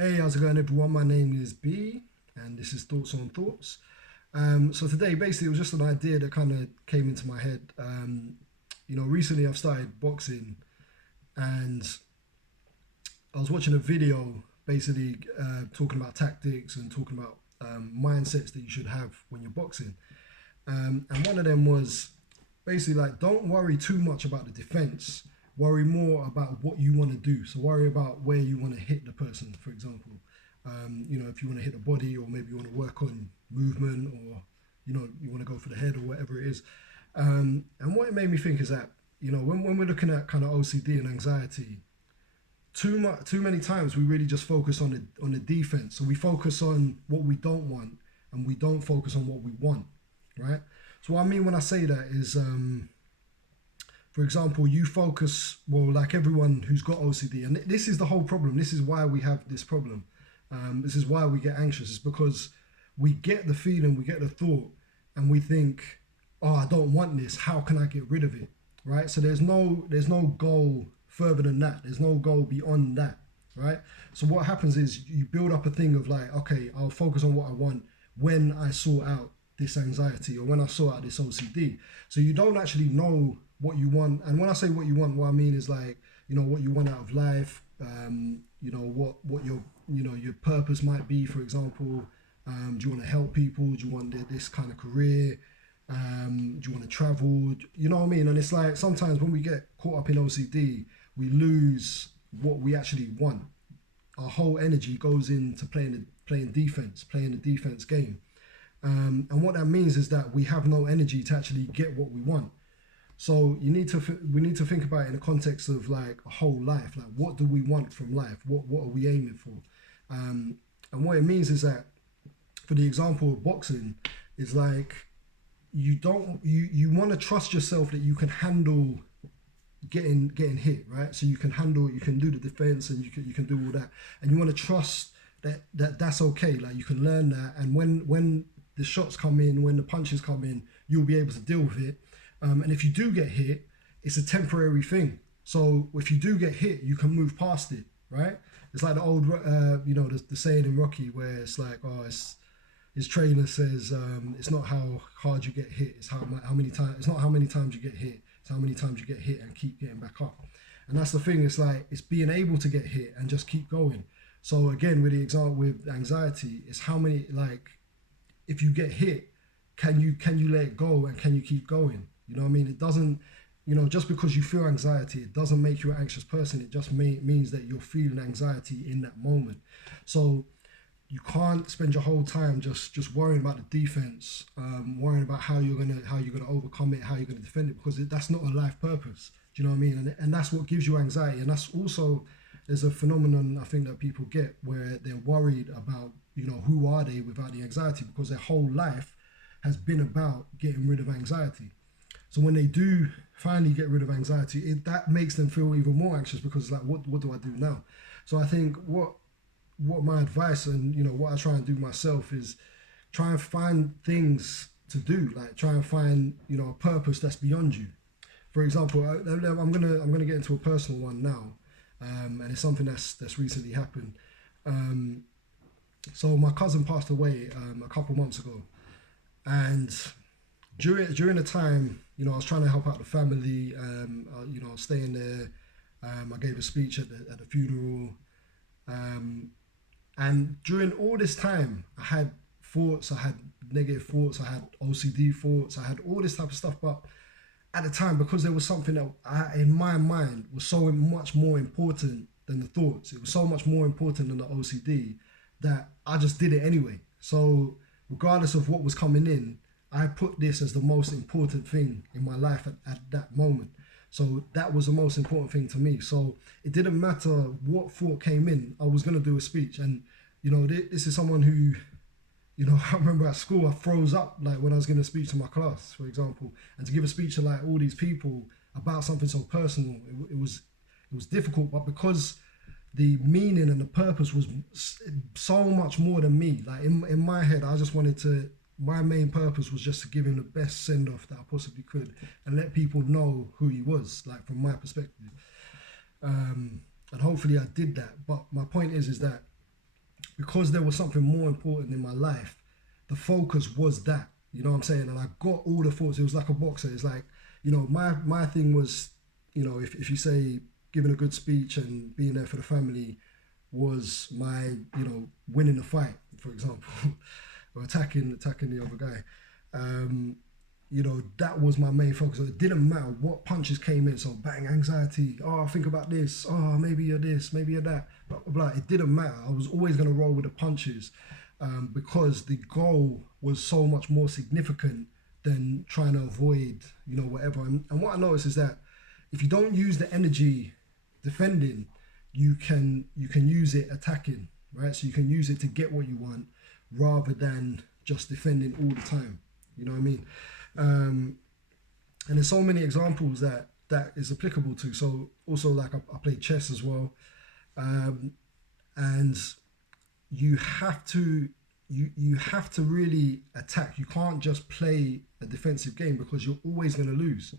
Hey, how's it going, everyone? My name is B, and this is Thoughts on Thoughts. So today, basically, it was just an idea that kind of came into my head. Recently I've started boxing, and I was watching a video, basically talking about tactics and talking about mindsets that you should have when you're boxing. And one of them was basically like, don't worry too much about the defense. Worry more about what you want to do. So worry about where you want to hit the person, for example. If you want to hit the body, or maybe you want to work on movement, or you want to go for the head or whatever it is. And what it made me think is that when we're looking at kind of OCD and anxiety, too many times we really just focus on the defense. So we focus on what we don't want, and we don't focus on what we want, right? So what I mean when I say that is, for example, you focus, well, like everyone who's got OCD, and this is the whole problem. This is why we have this problem. This is why we get anxious. It's because we get the feeling, we get the thought, and we think, oh, I don't want this. How can I get rid of it, right? So there's no goal further than that. There's no goal beyond that, right? So what happens is you build up a thing of like, okay, I'll focus on what I want when I sort out this anxiety, or when I sort out this OCD. So you don't actually know what you want. And when I say what you want, what I mean is like, what you want out of life, what your purpose might be, for example. Do you want to help people? Do you want this kind of career? Do you want to travel? You know what I mean? And it's like sometimes when we get caught up in OCD, we lose what we actually want. Our whole energy goes into playing the defense game. And what that means is that we have no energy to actually get what we want. So we need to think about it in the context of like a whole life. Like, what do we want from life? What are we aiming for? And what it means is that, for the example of boxing, is like you want to trust yourself that you can handle getting hit, right? So you can do the defense, and you can do all that, and you want to trust that's okay. Like, you can learn that, and when the shots come in, when the punches come in, you'll be able to deal with it. And if you do get hit, it's a temporary thing. So if you do get hit, you can move past it, right? It's like the old, the saying in Rocky where it's like, his trainer says, it's not how hard you get hit, it's how many times. It's not how many times you get hit, it's how many times you get hit and keep getting back up. And that's the thing. It's like, it's being able to get hit and just keep going. So again, with the example with anxiety, it's how many, like, if you get hit, can you let it go, and can you keep going? You know what I mean? It doesn't, just because you feel anxiety, it doesn't make you an anxious person. It just means that you're feeling anxiety in that moment. So you can't spend your whole time just worrying about the defense, worrying about how you're gonna overcome it, how you're gonna defend it, because that's not a life purpose. Do you know what I mean? And that's what gives you anxiety. And that's also, there's a phenomenon I think that people get where they're worried about, who are they without the anxiety, because their whole life has been about getting rid of anxiety. So when they do finally get rid of anxiety, that makes them feel even more anxious, because it's like, what do I do now? So I think what my advice, and what I try and do myself, is try and find things to do. Like, try and find a purpose that's beyond you. For example, I'm gonna get into a personal one now, and it's something that's recently happened. So my cousin passed away a couple months ago, and during the time, I was trying to help out the family. I was staying there. I gave a speech at the funeral, and during all this time, I had thoughts. I had negative thoughts. I had OCD thoughts. I had all this type of stuff. But at the time, because there was something that in my mind was so much more important than the thoughts, it was so much more important than the OCD, that I just did it anyway. So regardless of what was coming in, I put this as the most important thing in my life at that moment. So that was the most important thing to me. So it didn't matter what thought came in, I was going to do a speech. And, this is someone who, I remember at school, I froze up, like when I was giving a speech to my class, for example, and to give a speech to like all these people about something so personal, it was difficult. But because the meaning and the purpose was so much more than me, like in my head, I just wanted to, my main purpose was just to give him the best send-off that I possibly could, and let people know who he was, like from my perspective. And hopefully I did that. But my point is that because there was something more important in my life, the focus was that. You know what I'm saying? And I got all the thoughts. It was like a boxer. It's like, my thing was, if you say giving a good speech and being there for the family was my, winning the fight, for example, or attacking the other guy. That was my main focus. So it didn't matter what punches came in. So bang, anxiety. Oh, think about this. Oh, maybe you're this, maybe you're that. Blah, blah, blah. It didn't matter. I was always going to roll with the punches because the goal was so much more significant than trying to avoid, whatever. And what I noticed is that if you don't use the energy defending, you can use it attacking, right? So you can use it to get what you want rather than just defending all the time. You know what I mean? And there's so many examples that is applicable to. So also, like, I play chess as well, and you have to really attack. You can't just play a defensive game because you're always going to lose.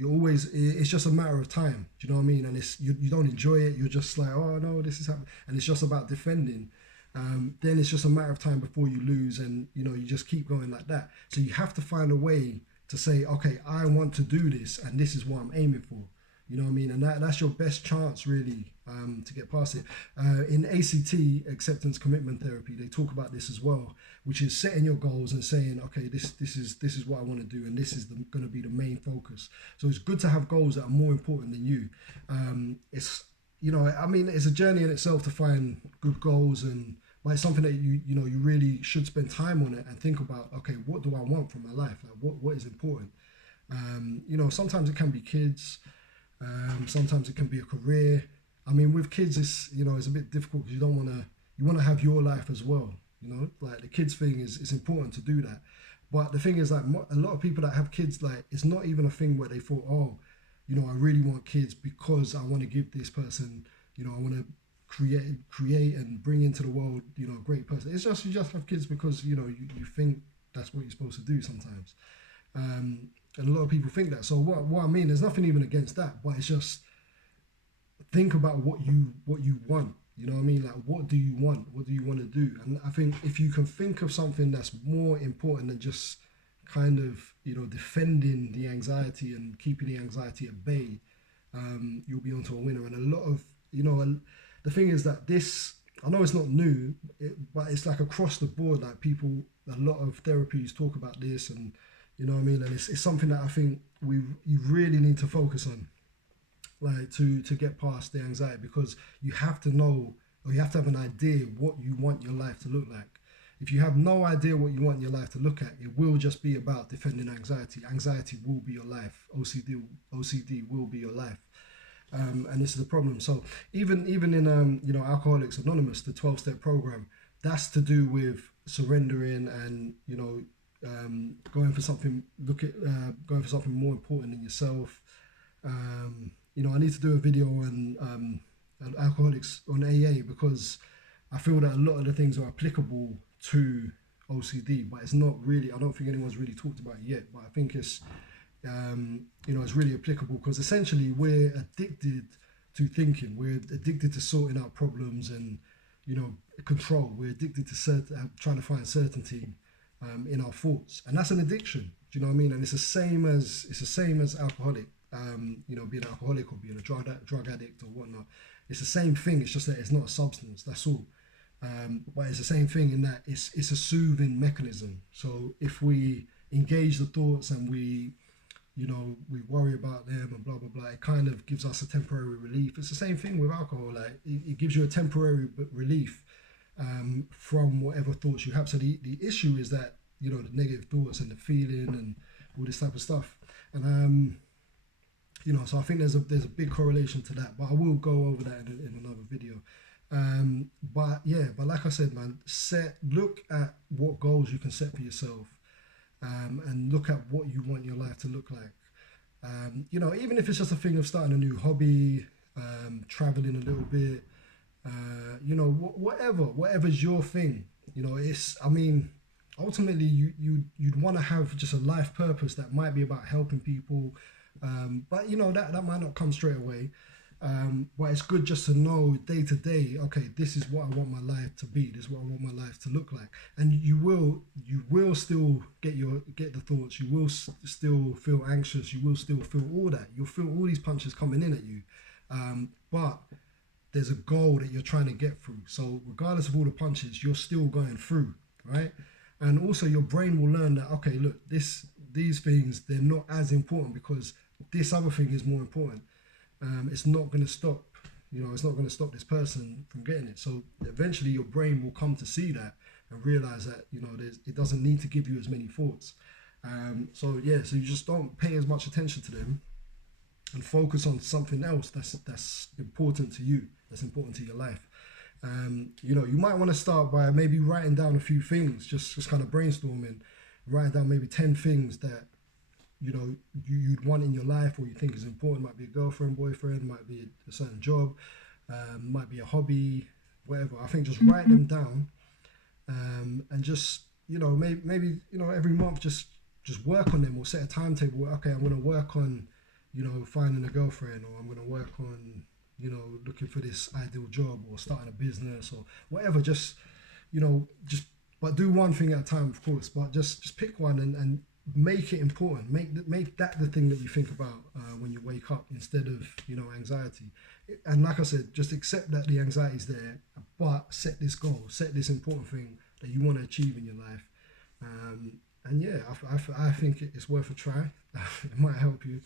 It's just a matter of time. Do you know what I mean? And you don't enjoy it. You're just like, oh no, this is happening, and it's just about defending. Then it's just a matter of time before you lose, and you just keep going like that. So you have to find a way to say, okay, I want to do this, and this is what I'm aiming for. You know what I mean? And that's your best chance, really, to get past it. In ACT, acceptance commitment therapy, they talk about this as well, which is setting your goals and saying, okay, this is what I want to do, and this is going to be the main focus. So it's good to have goals that are more important than you. It's a journey in itself to find good goals, but it's something that you really should spend time on it and think about. Okay, what do I want from my life? Like, what is important? Sometimes it can be kids. Sometimes it can be a career. I mean, with kids, it's a bit difficult because you want to have your life as well. Like the kids thing is important to do that. But the thing is, like, a lot of people that have kids, like, it's not even a thing where they thought, oh, I really want kids because I want to give this person, I want to create and bring into the world, a great person. It's just, you just have kids because, you think that's what you're supposed to do sometimes. And a lot of people think that. So what I mean, there's nothing even against that, but it's just think about what you want. You know what I mean? Like, what do you want? What do you want to do? And I think if you can think of something that's more important than just kind of, defending the anxiety and keeping the anxiety at bay, you'll be onto a winner. And a lot of, the thing is that this, I know it's not new, but it's like across the board, like a lot of therapies talk about this, and you know what I mean? And it's something that I think you really need to focus on, like, to get past the anxiety, because you have to know, or you have to have an idea what you want your life to look like. If you have no idea what you want your life to look at, it will just be about defending anxiety. Anxiety will be your life. OCD will be your life. And this is the problem. So even in Alcoholics Anonymous, the 12-step program, that's to do with surrendering and going for something more important than yourself. I need to do a video on alcoholics on AA, because I feel that a lot of the things are applicable to OCD, but it's not really. I don't think anyone's really talked about it yet, but I think it's it's really applicable, because essentially we're addicted to thinking. We're addicted to sorting out problems and control. We're addicted to trying to find certainty in our thoughts, and that's an addiction. Do you know what I mean? And it's the same as alcoholic. Being an alcoholic or being a drug addict or whatnot. It's the same thing. It's just that it's not a substance. That's all. But it's the same thing in that it's a soothing mechanism. So if we engage the thoughts and we worry about them and blah blah blah, it kind of gives us a temporary relief. It's the same thing with alcohol. Like, it gives you a temporary relief from whatever thoughts you have. So the issue is that the negative thoughts and the feeling and all this type of stuff. And so I think there's a big correlation to that. But I will go over that in another video. But like I said, man, look at what goals you can set for yourself, and look at what you want your life to look like. Even if it's just a thing of starting a new hobby, traveling a little bit, whatever's your thing. Ultimately you'd want to have just a life purpose that might be about helping people, but that might not come straight away. But it's good just to know day to day, okay, this is what I want my life to be, this is what I want my life to look like. And you will still get the thoughts, you will still feel anxious, you will still feel all that, you'll feel all these punches coming in at you. But there's a goal that you're trying to get through. So regardless of all the punches, you're still going through, right? And also your brain will learn that, okay, look, these things, they're not as important because this other thing is more important. It's not going to stop, it's not going to stop this person from getting it. So eventually your brain will come to see that and realize that, it doesn't need to give you as many thoughts. So yeah, so you just don't pay as much attention to them and focus on something else that's important to you, that's important to your life. You might want to start by maybe writing down a few things, just kind of brainstorming, writing down maybe 10 things that you'd want in your life or you think is important. Might be a girlfriend, boyfriend, might be a certain job, might be a hobby, whatever. I think just write them down, and just maybe every month just work on them or set a timetable. Okay, I'm going to work on finding a girlfriend, or I'm going to work on looking for this ideal job or starting a business or whatever. Just but do one thing at a time, of course, but just pick one and make it important. Make that the thing that you think about when you wake up, instead of anxiety. And like I said, just accept that the anxiety is there, but set this goal, set this important thing that you want to achieve in your life. And yeah, I think it's worth a try. It might help you.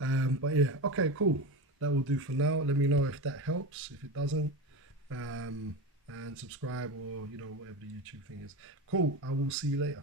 But yeah, okay, cool. That will do for now. Let me know if that helps. If it doesn't, and subscribe, or whatever the YouTube thing is. Cool. I will see you later.